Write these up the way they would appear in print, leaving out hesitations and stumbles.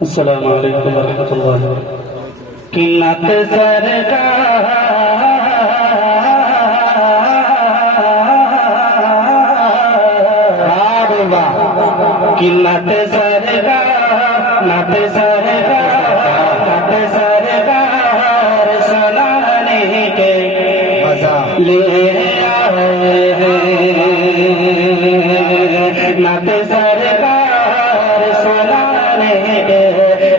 السلام علیکم ورحمۃ اللہ قیمت سرکار قیمت سرکار نت سرکار نت سرکار سنانے کے لیے آئے ہیں نت سرکار سنانے کے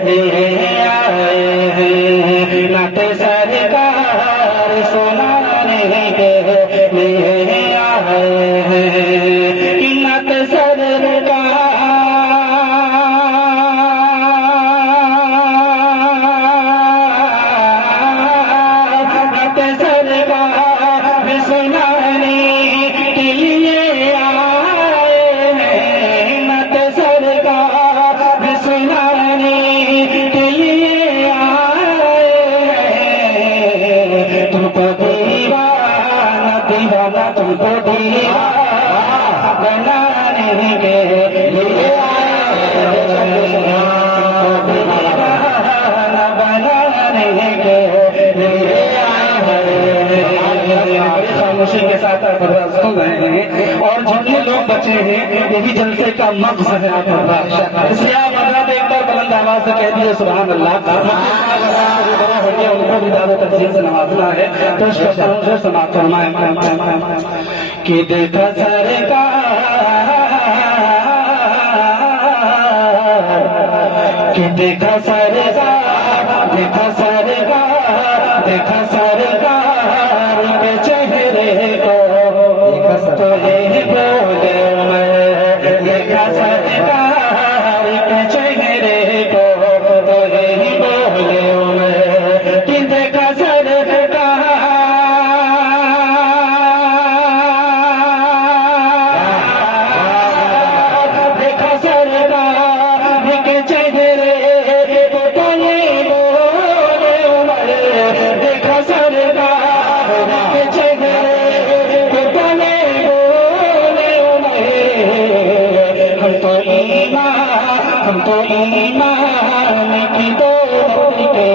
لیے آئے ہیں نت سرکار سنانے کے لیے آئے ہیں قیمت تم کو دیوانہ بنانے کے لیے دیوانہ بنانے کے لیے خاموشی کے ساتھ آپ سن رہے ہیں اور جتنے لوگ بچے ہیں یہی جلسے کا مغز ہے آپ اس لیے آپ حضرات ایک بار بلند آواز سے کہہ دیجیے سبحان اللہ ان کو بھی دعوت تقسیم سے نوازنا ہے تو اس کا سماعت فرمائیں کہ دیکھا سرکار کہ دیکھا سرکار دیکھا سرکار دیکھا سرکار کے چہرے کو تو یہ بولے میں دیکھا سرکار کے چہرے کو تو یہ بولے میں کہ دیکھا سرکار دیکھا سرکار کے چہرے کو تو یہ بولے میں دیکھا سرکار کے چہرے کو تو یہ بولے میں ہم تو ایمان کی دولت کے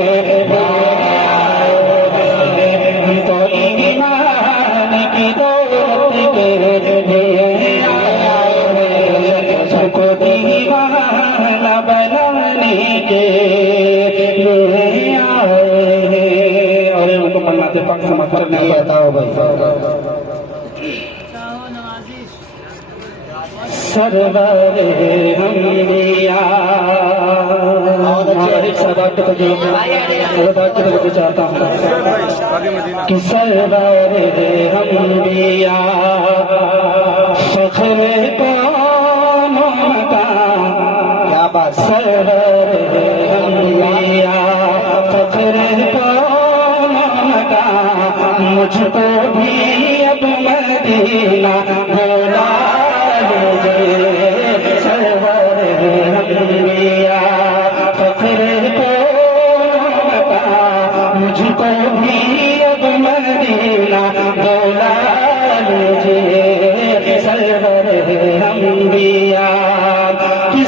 ہم تو ایمان کی دولت کے سب کو دیوانہ بنانے کے لیے آئے ہیں اور ان کو پڑھنا سے پاک سمجھ کر نہیں بتاؤ بھائی سرور انبیاء ایک سبق تو چاہتا ہوں کہ سرور انبیاء فخر کون کیا بات سرور انبیاء فخر کون مجھ کو بھی اب مدینہ بولا سرور انبیاء فخر کون مجھ کو بھی اب مدینہ بولا لیجیے سرور انبیاء کی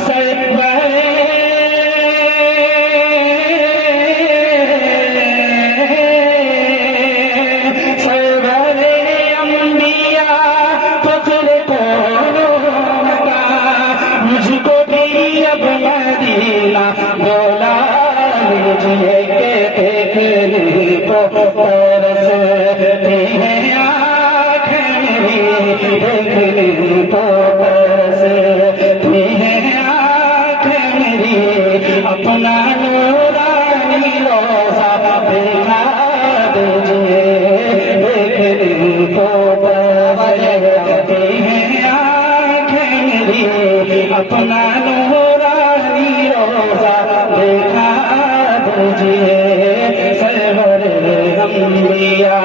بولا لیجیے کہ دیکھنے کو ترستی ہے آنکھیں میری دیکھنے کو ترستی ہے آنکھیں میری اپنا نورانی روزہ دکھا دیجیے دیکھنے کو ترستی ہے آنکھیں میری اپنا نورانی روزہ دیکھا دیجیے سرور انبیاء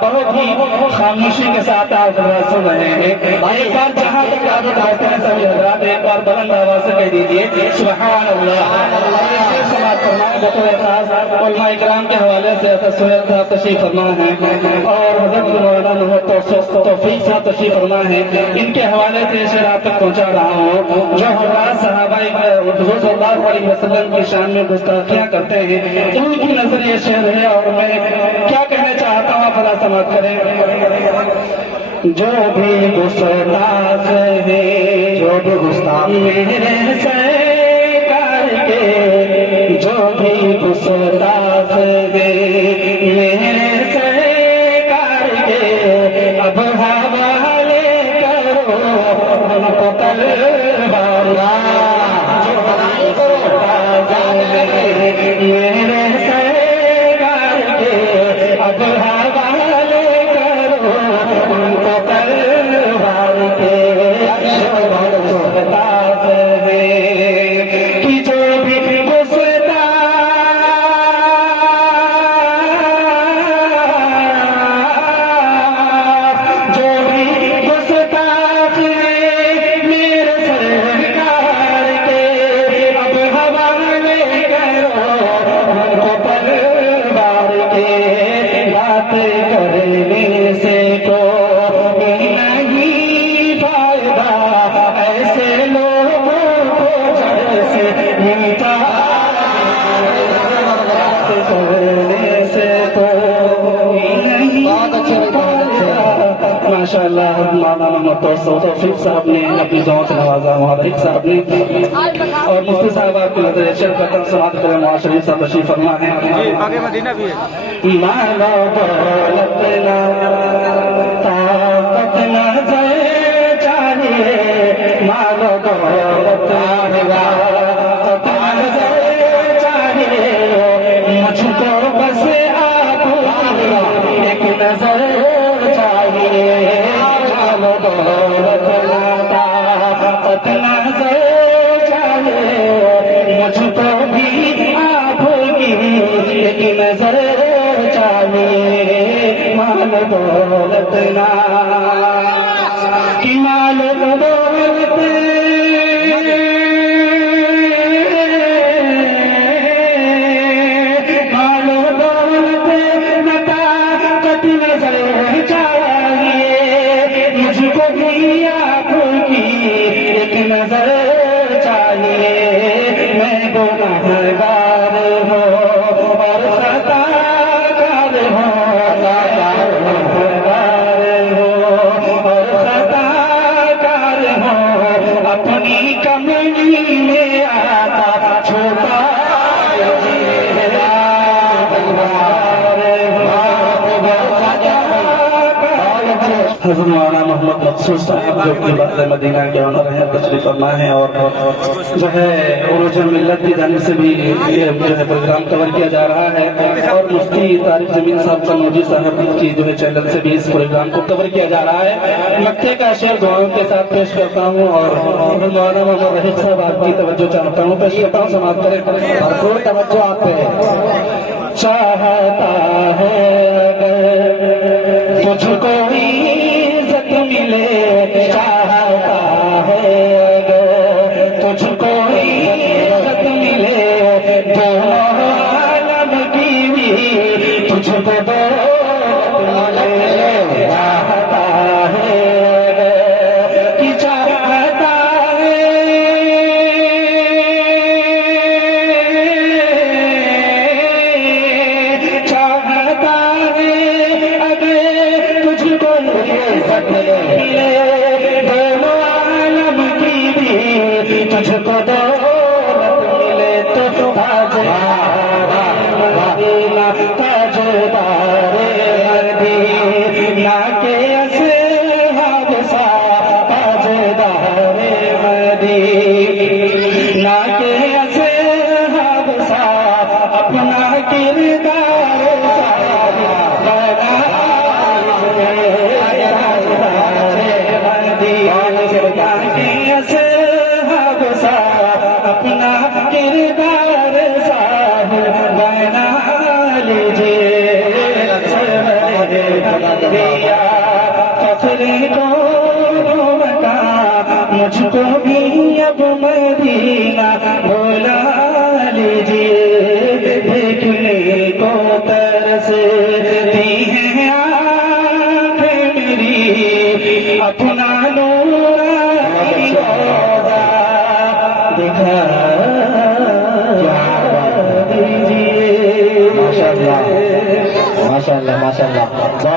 بہت ہی خاموشی کے ساتھ آپ سن رہے ہیں ایک بار جہاں تک آپ پہنچتے ہیں سبھی حضرات ایک بار بلند آواز سے کہہ دیجیے سبحان اللہ سماعت فرمائیں बतौर खास उलमा इकराम के हवाले से हज़रत सुहेल साहब तशरीफ फरमा है और हज़रत मौलाना मोहम्मद तौफीक साहब तशरीफ फरमा है। इनके हवाले से शेर आप तक पहुंचा रहा हूँ। जो हज़रात सहाबाए हुज़ूर सल्लल्लाहु अलैहि वसल्लम की शान में गुस्ताखियां करते हैं, उनकी नजर ये शेर है और मैं क्या कहना चाहता हूँ, भला समाप्त करें। जो भी गुस्ताख है, जो भी गुस्ताख मेरे सरकार के, जो भी गुस्ताख है मेरे सरकार के, अब हवाले करो उनको तलवार। मेरे सरकार के अब हवाले करो उनको तलवार के। गुस्ताख है कि जो भी माशाअल्लाह मौलाना मोहम्मद तौफीक साहब ने अपनी दुआओं से नवाजा, मुबारक साहब ने और मुफ्ती साहब आपकी नजर शेर का तम समाप्त करें। मुआ शरीफ साहब तशरीफ फरमा है। आगे मदीना भी है। मानो दौलत ना ताकत ना चाहिए, मानो दौलत चाहिए, मुझको बस आप एक नजर चाहिए। मानो दौलत ना ताकत नजर चाहिए, मुझको भी आपकी एक नजर चाहिए। माल दौलत ना कि माल दौलत माल दौलत न ताकत नजर चाहिए, मुझको भी आपकी एक नजर चाहिए। मैं गुनहगार हूँ और खताकार हूँ, अपनी कमली में आता छोटा हज़रत मौलाना मोहम्मद मकसूद साहब जो कि बाद मदीना के ऑनर हैं, तशरीफ फरमा है और जो है उरूज मिल्लत की जानिब से भी ये जो है प्रोग्राम कवर किया जा रहा है और मुफ्ती तारिक जमीन साहब कन्नौजी साहब की जो है चैनल से भी इस प्रोग्राम को कवर किया जा रहा है। मक्के का शेर दुआओं के साथ पेश करता हूँ और मौलाना मोहम्मद रहीफ साहब आपकी तवज्जो चाहता हूँ, पेश करता हूँ, समाप्त करें। भरपूर तवज्जो आप पे। चाहता है अगर तुझको इज्जत मिले, चाहता है अगर तुझको इज्जत मिले, दोनों आलम की भी तुझको दौलत मिले। चाहता है अगर कि चाहता तुझको दौलत मिले तो मदीना ताजदार मदीना के असहाब सा, ताजदार मदीना के असहाब सा, अपना किरदार सा बना अपना किरदार साहब बना लीजिए। फखरे दोनों मकान मुझको भी अब मदीना बुला लीजिए। اللہ ماشاء اللہ ماشاء اللہ